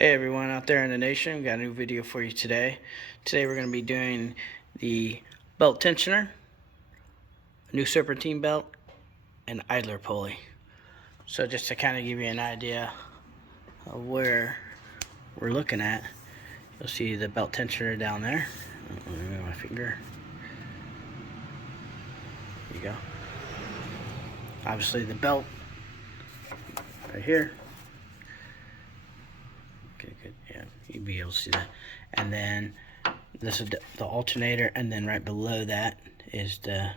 Hey everyone out there in the nation, we got a new video for you today. Today we're going to be doing the belt tensioner, a new serpentine belt, and idler pulley. So just to kind of give you an idea of where we're looking at, you'll see the belt tensioner down there. Let me move my finger. There you go. Obviously the belt right here. Okay, good. Yeah, you'd be able to see that. And then this is the alternator, and then right below that is the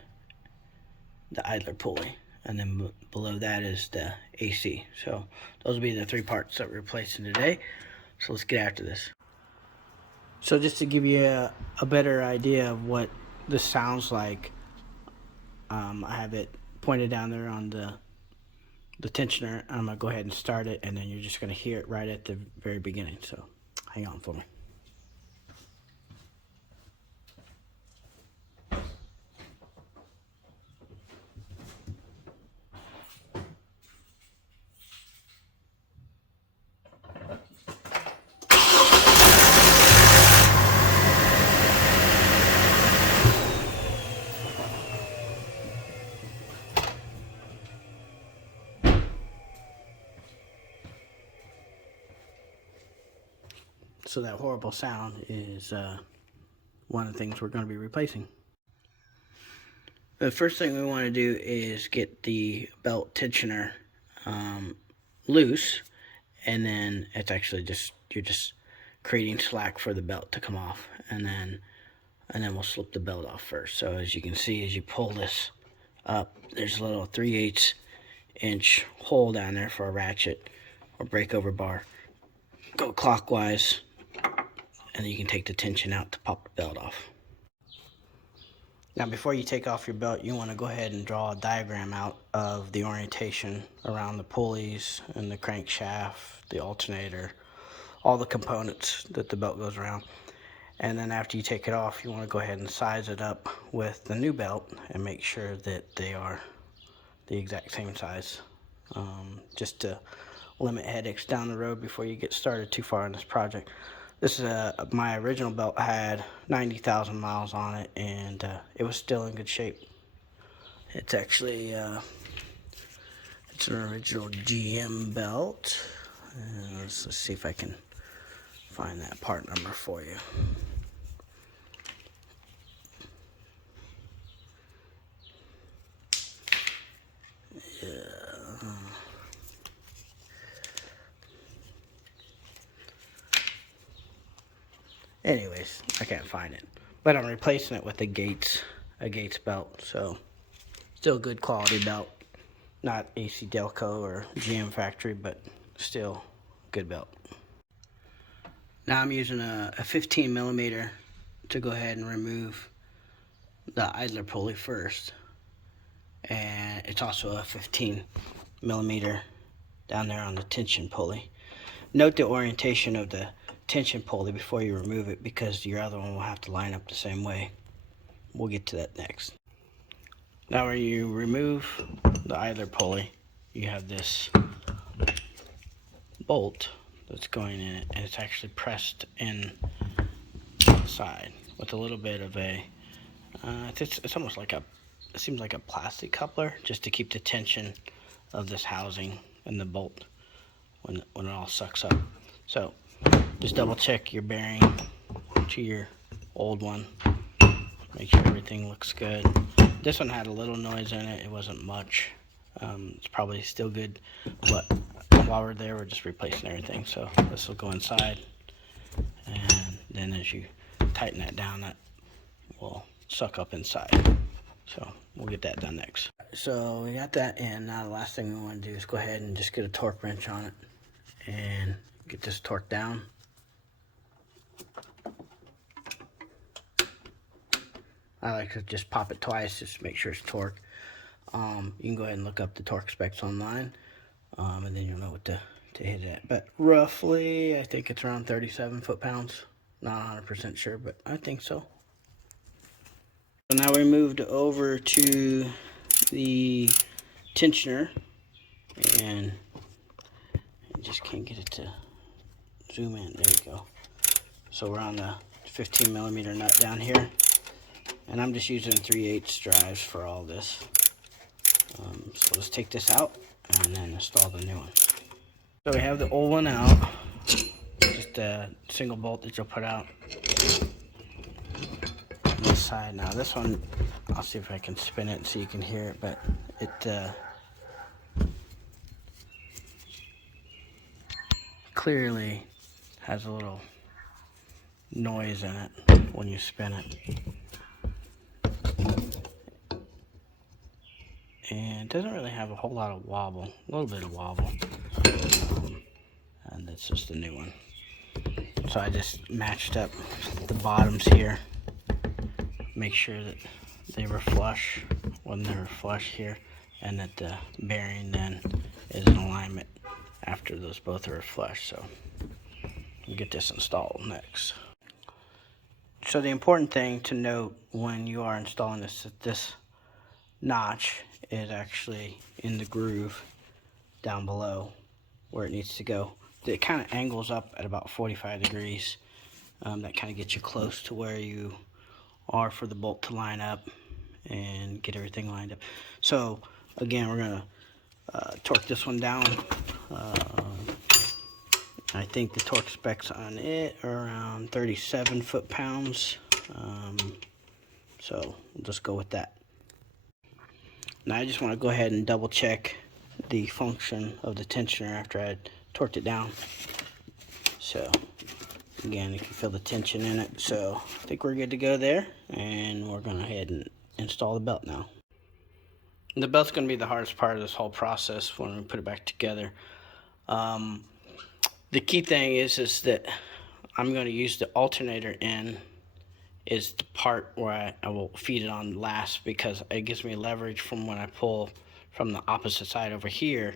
idler pulley, and then below that is the AC. So those will be the three parts that we're replacing today. So let's get after this. So just to give you a better idea of what this sounds like, I have it pointed down there on the tensioner. I'm gonna go ahead and start it, and then you're just gonna hear it right at the very beginning. So hang on for me. So that horrible sound is one of the things we're going to be replacing. The first thing we want to do is get the belt tensioner loose, and then it's actually you're just creating slack for the belt to come off, and then we'll slip the belt off first. So as you can see, as you pull this up, there's a little 3/8 inch hole down there for a ratchet or breakover bar. Go clockwise, and then you can take the tension out to pop the belt off. Now before you take off your belt, you want to go ahead and draw a diagram out of the orientation around the pulleys and the crankshaft, the alternator, all the components that the belt goes around. And then after you take it off, you want to go ahead and size it up with the new belt and make sure that they are the exact same size, just to limit headaches down the road before you get started too far in this project. This is my original belt had 90,000 miles on it, and it was still in good shape. It's actually it's an original GM belt. Let's see if I can find that part number for you. Anyways, I can't find it, but I'm replacing it with a Gates belt. So still good quality belt, not AC Delco or GM factory, but still good belt. Now I'm using a 15 millimeter to go ahead and remove the idler pulley first, and it's also a 15 millimeter down there on the tension pulley. Note the orientation of the tension pulley before you remove it, because your other one will have to line up the same way. We'll get to that next. Now when you remove the idler pulley, you have this bolt that's going in it, and it's actually pressed in the side with a little bit of a it's almost like it seems like a plastic coupler, just to keep the tension of this housing and the bolt when it all sucks up. So just double check your bearing to your old one. Make sure everything looks good. This one had a little noise in it. It wasn't much. It's probably still good, but while we're there, we're just replacing everything. So this will go inside, and then as you tighten that down, that will suck up inside. So we'll get that done next. So we got that in. Now the last thing we want to do is go ahead and just get a torque wrench on it and get this torqued down. I like to just pop it twice just to make sure it's torqued. You can go ahead and look up the torque specs online, and then you'll know what to hit it at. But roughly, I think it's around 37 foot-pounds. Not 100% sure, but I think so. So now we moved over to the tensioner, and I just can't get it to zoom in. There you go. So we're on the 15 millimeter nut down here, and I'm just using 3/8 drives for all this. So let's take this out and then install the new one. So we have the old one out, just a single bolt that you'll put out on this side. Now this one, I'll see if I can spin it so you can hear it, but it clearly has a little noise in it when you spin it. And it doesn't really have a whole lot of wobble, a little bit of wobble. And that's just the new one. So I just matched up the bottoms here, make sure that they were flush when they were flush here, and that the bearing then is in alignment after those both are flush. So we'll get this installed next. So the important thing to note when you are installing this notch is actually in the groove down below where it needs to go. It kind of angles up at about 45 degrees. That kind of gets you close to where you are for the bolt to line up and get everything lined up. So again, we're gonna torque this one down. I think the torque specs on it are around 37 foot-pounds. So we'll just go with that. Now I just want to go ahead and double check the function of the tensioner after I had torqued it down. So again, you can feel the tension in it. So I think we're good to go there, and we're going to head and install the belt now. The belt's going to be the hardest part of this whole process when we put it back together. The key thing is that I'm going to use the alternator end is the part where I will feed it on last, because it gives me leverage from when I pull from the opposite side over here,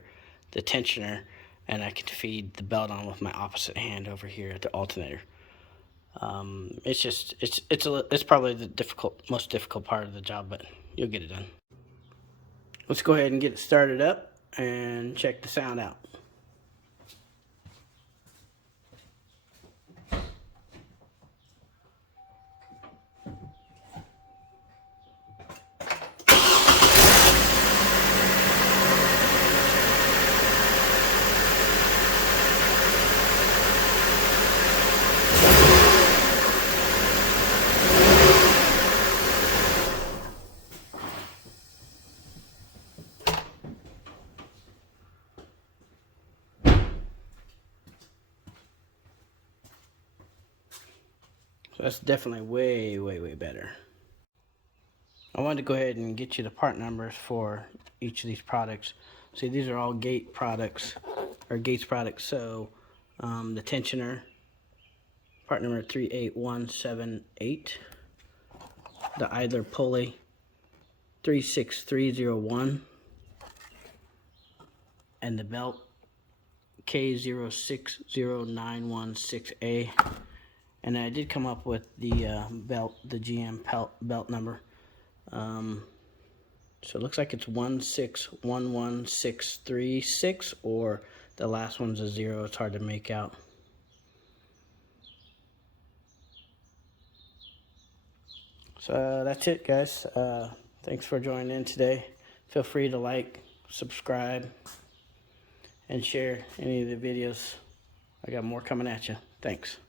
the tensioner, and I can feed the belt on with my opposite hand over here at the alternator. It's probably the most difficult part of the job, but you'll get it done. Let's go ahead and get it started up and check the sound out. So that's definitely way better. I wanted to go ahead and get you the part numbers for each of these products. See, these are all Gates products. So the tensioner, part number 38178. The idler pulley, 36301. And the belt, K060916A. And I did come up with the belt, the GM belt number. So it looks like it's 1611636, or the last one's a 0. It's hard to make out. So that's it, guys. Thanks for joining in today. Feel free to like, subscribe, and share any of the videos. I got more coming at you. Thanks.